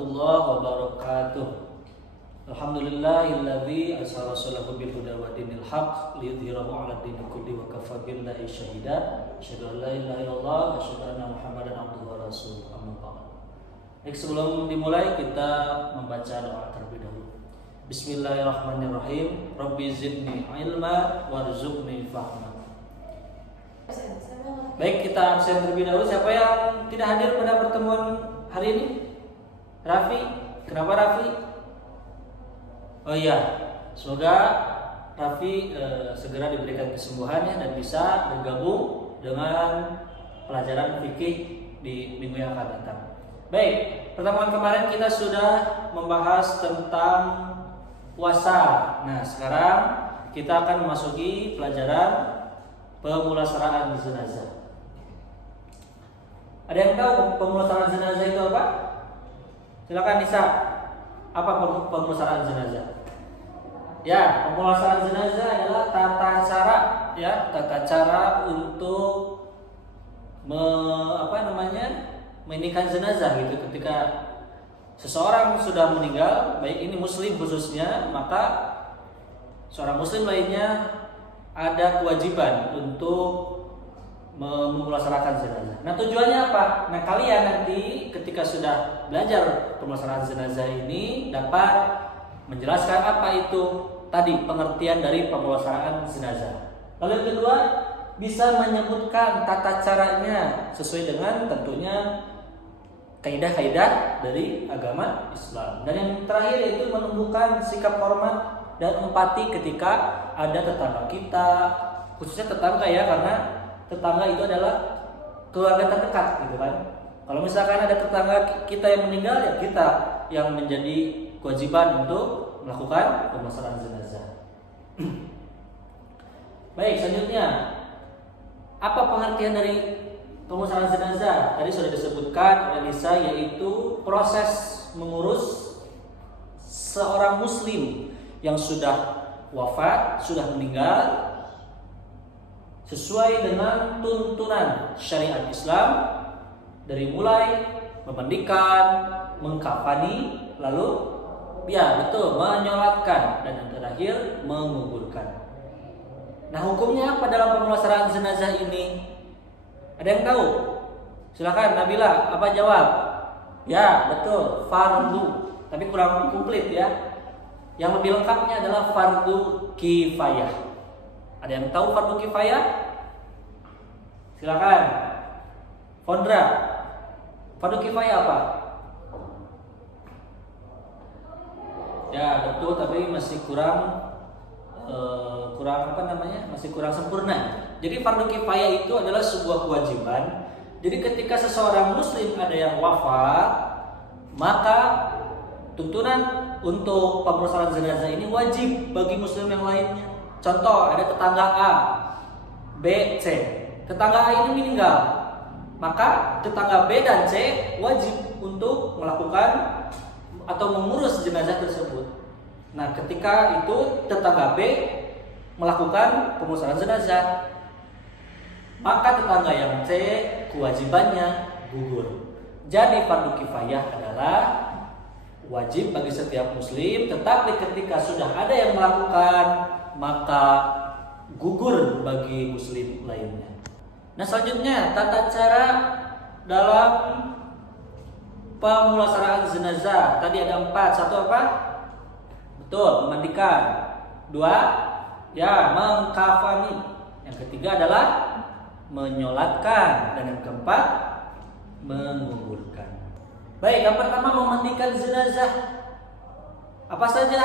warahmatullahi wabarakatuh. Alhamdulillahilladzi arsala rasulahu bil huda wa dinil haqq liyudhhirahu 'ala dini kulli wa kafa billahi syahida. Asyhadu an la ilaha illallah wa asyhadu anna Muhammadan abduhu wa rasuluh. Amma ba'd. Baik, sebelum dimulai kita membaca doa terlebih dahulu. Bismillahirrahmanirrahim. Rabbi zidni ilma warzuqni fahma. Baik, kita absen terlebih dahulu. Siapa yang tidak hadir pada pertemuan hari ini? Raffi. Kenapa Raffi? Oh iya, semoga Raffi segera diberikan kesembuhannya dan bisa bergabung dengan pelajaran fikih di minggu yang akan datang. Baik, pertemuan kemarin kita sudah membahas tentang puasa. Nah, sekarang kita akan memasuki pelajaran pemulasaraan jenazah. Ada yang tahu pemulasaraan jenazah itu apa? Silakan Nisa. Apa pemulasaraan jenazah? Ya, pemulasaraan jenazah adalah tata cara untuk memandikan jenazah gitu. Ketika seseorang sudah meninggal, baik ini muslim khususnya, maka seorang muslim lainnya ada kewajiban untuk memulasarkan jenazah. Nah, tujuannya apa? Nah, kalian nanti ketika sudah belajar pemulasaraan jenazah ini dapat menjelaskan apa itu tadi pengertian dari pemulasaraan jenazah. Lalu yang kedua, bisa menyebutkan tata caranya sesuai dengan tentunya kaidah-kaidah dari agama Islam. Dan yang terakhir yaitu menumbuhkan sikap hormat dan empati ketika ada tetangga kita, khususnya tetangga ya, karena tetangga itu adalah keluarga terdekat gitu kan. Kalau misalkan ada tetangga kita yang meninggal, ya kita yang menjadi kewajiban untuk melakukan pemulasaraan jenazah. Baik, selanjutnya apa pengertian dari pemulasaraan jenazah? Tadi sudah disebutkan oleh Lisa, yaitu proses mengurus seorang muslim yang sudah wafat, sudah meninggal, sesuai dengan tuntunan syariat Islam, dari mulai memandikan, mengkafani, lalu menyolatkan, dan yang terakhir menguburkan. Nah, hukumnya apa dalam pemulasaraan jenazah ini? Ada yang tahu? Silakan Nabila, apa jawab? Ya, betul, fardu. Tapi kurang komplit ya. Yang lebih lengkapnya adalah fardu kifayah. Ada yang tahu fardu kifayah? Silakan. Fondra. Fardu kifayah apa? Ya, betul, tapi masih kurang masih kurang sempurna. Jadi fardu kifayah itu adalah sebuah kewajiban. Jadi ketika seseorang muslim ada yang wafat, maka tuntunan untuk pemulasaraan jenazah ini wajib bagi muslim yang lainnya. Contoh, ada tetangga A, B, C. Tetangga A ini meninggal, maka tetangga B dan C wajib untuk melakukan atau mengurus jenazah tersebut. Nah, ketika itu tetangga B melakukan pemulasaraan jenazah, maka tetangga yang C kewajibannya gugur. Jadi fardu kifayah adalah wajib bagi setiap muslim, tetapi ketika sudah ada yang melakukan, maka gugur bagi muslim lainnya. Nah, selanjutnya tata cara dalam pemulasaraan jenazah. Tadi ada 4. 1 apa? Betul, memandikan. 2, ya, mengkafani. Yang ketiga adalah menyolatkan, dan yang keempat menguburkan. Baik, yang pertama memandikan jenazah. Apa saja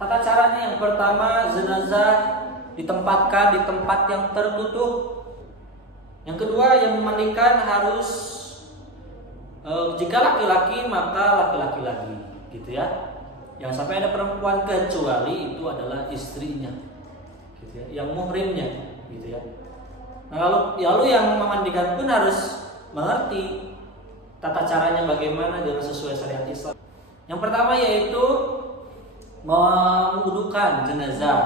tata caranya? Yang pertama, jenazah ditempatkan di tempat yang tertutup. Yang kedua, yang memandikan harus jika laki-laki maka laki-laki lagi, gitu ya. Yang sampai ada perempuan, kecuali itu adalah istrinya, gitu ya, yang muhrimnya, gitu ya. Nah, lalu yang memandikan pun harus mengerti tata caranya bagaimana dengan sesuai syariat Islam. Yang pertama yaitu mengudukan jenazah,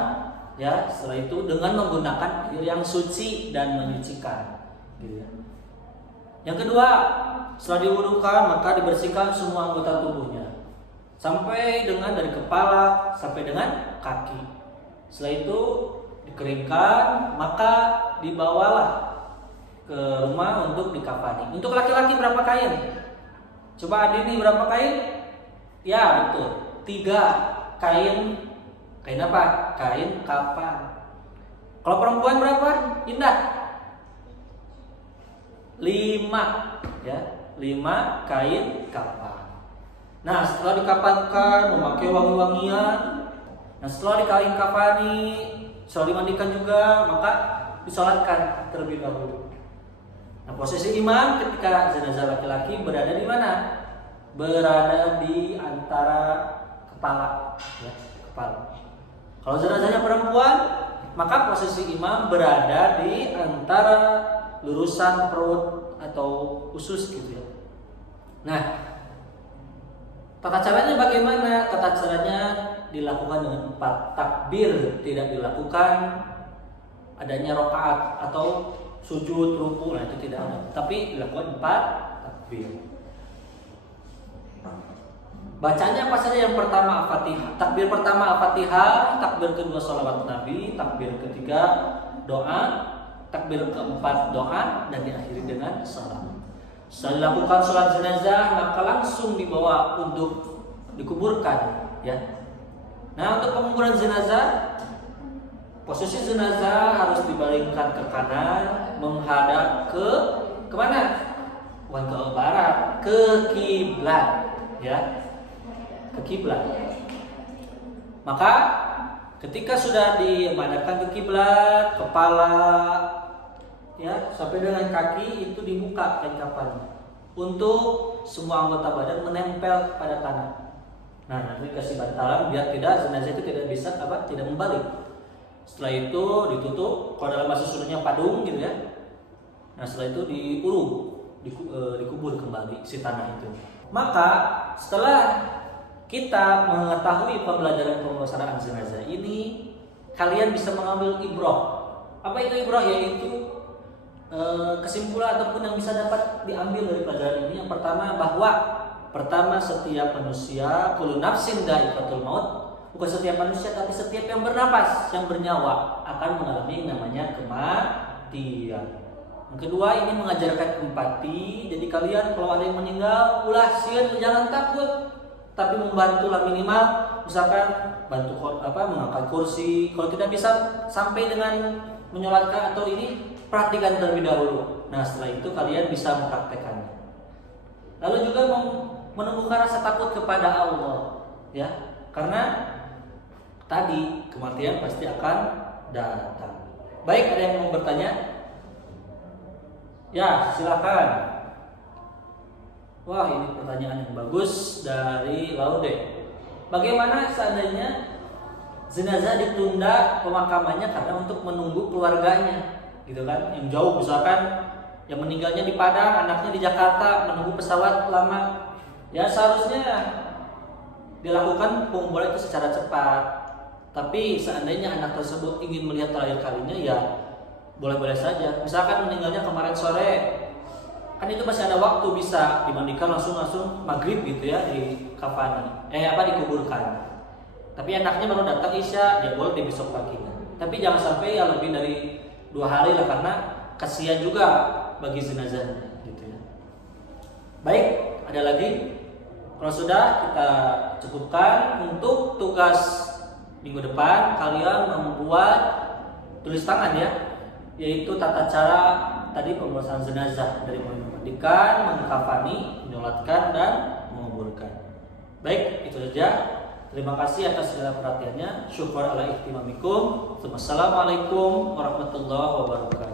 ya. Setelah itu dengan menggunakan air yang suci dan menyucikan, gitu ya. Yang kedua, setelah diwudukan maka dibersihkan semua anggota tubuhnya sampai dengan dari kepala sampai dengan kaki. Setelah itu dikeringkan, maka dibawalah ke rumah untuk dikafani. Untuk laki-laki berapa kain? Coba adini berapa kain? Ya betul, 3 kain. Kain apa? Kain kafan. Kalau perempuan berapa? Indah? 5, ya, 5 kain kafan. Nah, setelah dikafankan, memakai wangi-wangian. Nah, setelah dikain kafani, setelah dimandikan juga, maka disolatkan terlebih dahulu. Nah, posisi imam ketika jenazah laki-laki berada di mana? Berada di antara kepala, ya, kepala. Kalau jenazahnya perempuan, maka posisi imam berada di antara lurusan perut atau usus gitu ya. Nah, tata caranya bagaimana? Tata caranya dilakukan dengan 4 takbir, tidak dilakukan adanya rakaat atau sujud, ruku, nah itu tidak ada. Tapi dilakukan 4 takbir. Bacanya apa saja? Yang pertama Al-Fatihah. Takbir pertama Al-Fatihah, takbir kedua shalawat Nabi, takbir ketiga doa, takbir keempat doa, dan diakhiri dengan salam. Setelah dilakukan sholat jenazah, maka langsung dibawa untuk dikuburkan, ya. Nah, untuk penguburan jenazah, posisi jenazah harus dibalingkan ke kanan, menghadap ke kemana? Bukan ke barat, ke kiblat, ya, ke kiblat. Maka ketika sudah dimadamkan ke kiblat, kepala, ya, sampai dengan kaki itu dibuka kain kafannya untuk semua anggota badan menempel pada tanah. Nah, nanti kasih bantalan biar tidak jenazah itu tidak bisa tidak membalik. Setelah itu ditutup, kalau dalam bahasa Sundanya padung gitu ya. Nah, setelah itu diurung, dikubur kembali si tanah itu. Maka setelah kita mengetahui pembelajaran pemusnahan jenazah ini, kalian bisa mengambil ibrah. Apa itu ibrah? Yaitu kesimpulan ataupun yang bisa dapat diambil dari pelajaran ini. Yang pertama setiap manusia, kullu nafsin dha'iqatul maut, bukan setiap manusia tapi setiap yang bernapas, yang bernyawa akan mengalami namanya kematian. Yang kedua, ini mengajarkan empati. Jadi kalian kalau ada yang meninggal, ulah sieun, jangan takut, tapi membantulah minimal, misalkan bantu mengangkat kursi. Kalau tidak bisa sampai dengan menyolatkan atau ini, praktikan terlebih dahulu. Nah, setelah itu kalian bisa mempraktekannya. Lalu juga menumbuhkan rasa takut kepada Allah, ya, karena tadi kematian pasti akan datang. Baik, ada yang mau bertanya? Ya, silakan. Wah, ini pertanyaan yang bagus dari Laude. Bagaimana seandainya jenazah ditunda pemakamannya karena untuk menunggu keluarganya? Gitu kan, yang jauh, misalkan yang meninggalnya di Padang, anaknya di Jakarta, menunggu pesawat lama, ya seharusnya dilakukan penguburan itu secara cepat. Tapi seandainya anak tersebut ingin melihat terakhir kalinya, ya boleh-boleh saja. Misalkan meninggalnya kemarin sore, kan itu masih ada waktu, bisa dimandikan langsung maghrib gitu ya, di kafani, dikuburkan. Tapi anaknya baru datang isya, ya boleh di besok paginya. Tapi jangan sampai ya lebih dari 2 hari lah, karena kasihan juga bagi jenazahnya gitu ya. Baik, ada lagi? Kalau sudah, kita cukupkan. Untuk tugas minggu depan kalian membuat tulis tangan ya, yaitu tata cara tadi pemulasaran jenazah dari memandikan, mengkafani, menyolatkan, dan menguburkan. Baik, itu saja. Terima kasih atas segala perhatiannya. Syukur ala ihtimamikum. Wassalamualaikum warahmatullahi wabarakatuh.